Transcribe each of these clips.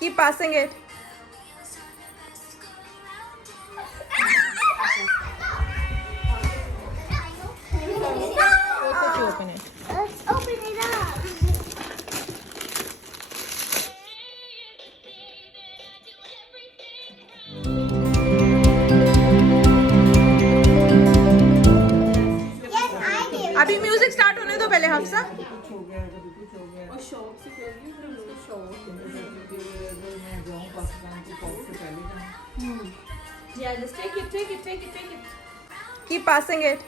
Keep passing it. Open it. Let's open it up. Yes, I did. अभी music start होने दो पहले Hafsa. Yeah, just take it. Keep passing it.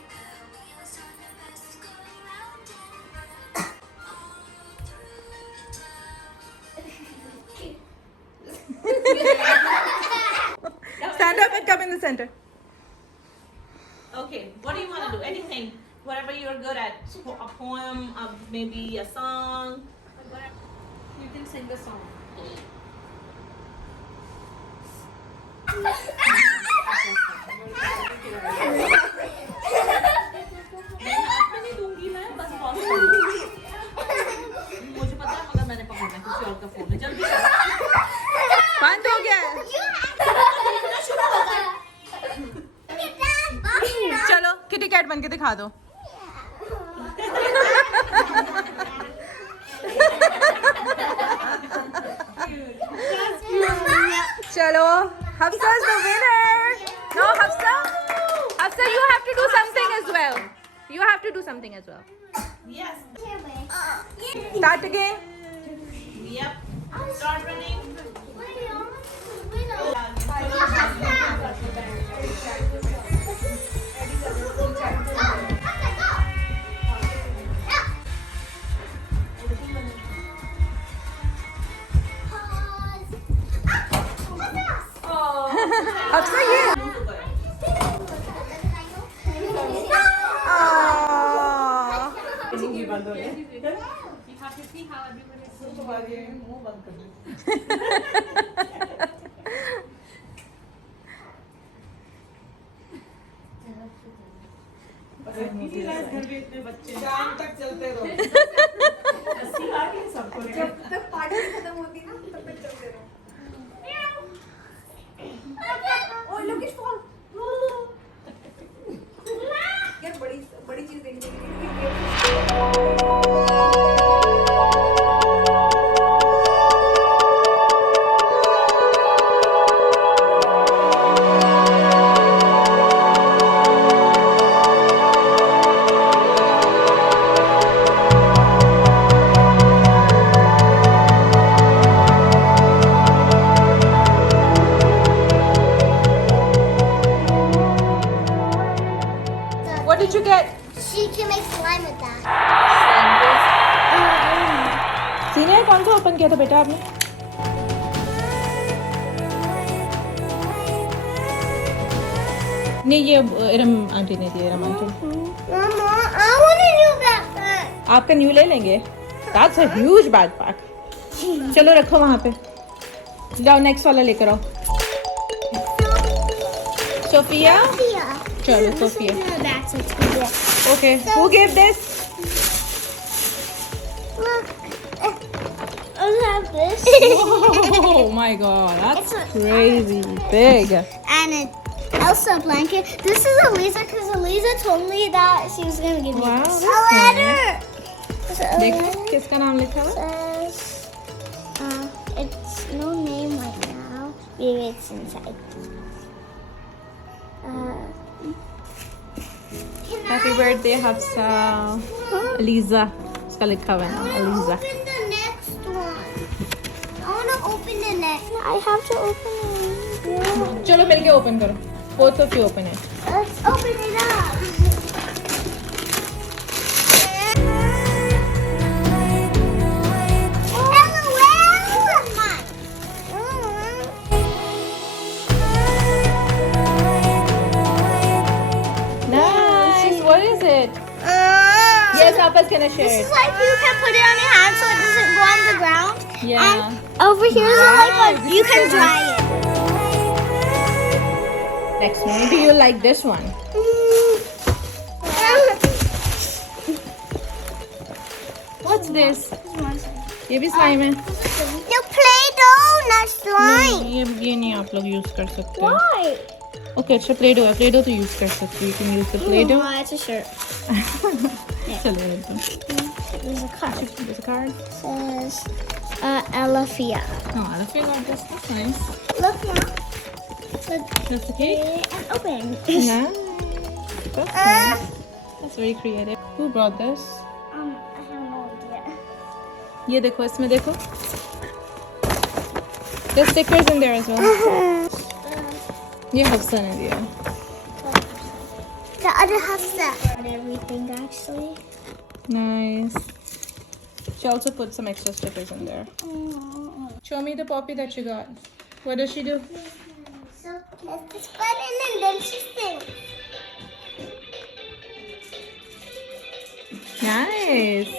Stand up and come in the center. Okay, what do you want to do? Anything, whatever you're good at. A poem, maybe a song. You can sing the song. हाथ में नहीं दूंगी मैं, बस pause करूंगी. मुझे पता है मगर मैंने पकड़ना है किसी और का फोन है. जल्दी बंद हो गया है. चलो किटी कैट बन के दिखा दो. चलो Hafsa is the winner. No, Hafsa, you have to do something as well. You have to do something as well. Yes. Start again. Yep. Start running. Hafsa, ये. शाम तक चलते रहो. जब तक पार्टी खत्म होती ना तब तक चलते रहो. Oh, look it's fall. यार बड़ी चीज देखने के लिए. What did you get? She can make slime with that. Senior कौन सा ओपन किया था बेटा आपने? नहीं ये इरम आंटी ने दिया. Iram aunty Mama, I want a new backpack. आपका न्यू ले लेंगे. That's a huge backpack. चलो रखो वहाँ पे. जाओ नेक्स्ट वाला लेकर आओ. सोफिया. Yeah. चलो Sophia. That's what's good. Okay. Who gave this? Look. I have this. Oh my god, that's It's a- crazy big. And an Elsa blanket. This is Eliza because Eliza told me that she was going to give me Wow, this. that's A letter. So a देख letter किसका नाम लिखा हुआ? says, it's no name right now. Maybe it's inside. Happy birthday Hafsa. Aliza. इसका लिखा हुआ है ना Aliza. Open the next one. I want to open the next. I have to open it. चलो मिलके ओपन करो. Both of you open it. Let's open it up. Nice. What is it? Yes, Papa's gonna share This it. is like you can put it on your hand so it doesn't go on the ground. Yeah. And over here is like you can dry it. Next, maybe you like this one. What's this? ये भी slime है. The Play-Doh, not आप लोग use कर सकते हैं. Why? Okay अच्छा Play Doh है, प्ले डो तो यूज कर सकते हो. You can use the Play Doh. Oh, it's a shirt. चलो एकदम. There's a card. There's a card. Says Alafia. Oh, I feel like this. That's nice. Look, Mom. Look. That's the cake. And open. Nice. That's nice. That's very creative. Who brought this? I have no idea. ये देखो, इसमें देखो. There's stickers in there as well. ये हफ्सा ने दिया. The other Hafsa. Everything actually. Nice. She also put some extra stickers in there. Show me the poppy that she got. What does she do? So press this button and then she sings. Nice.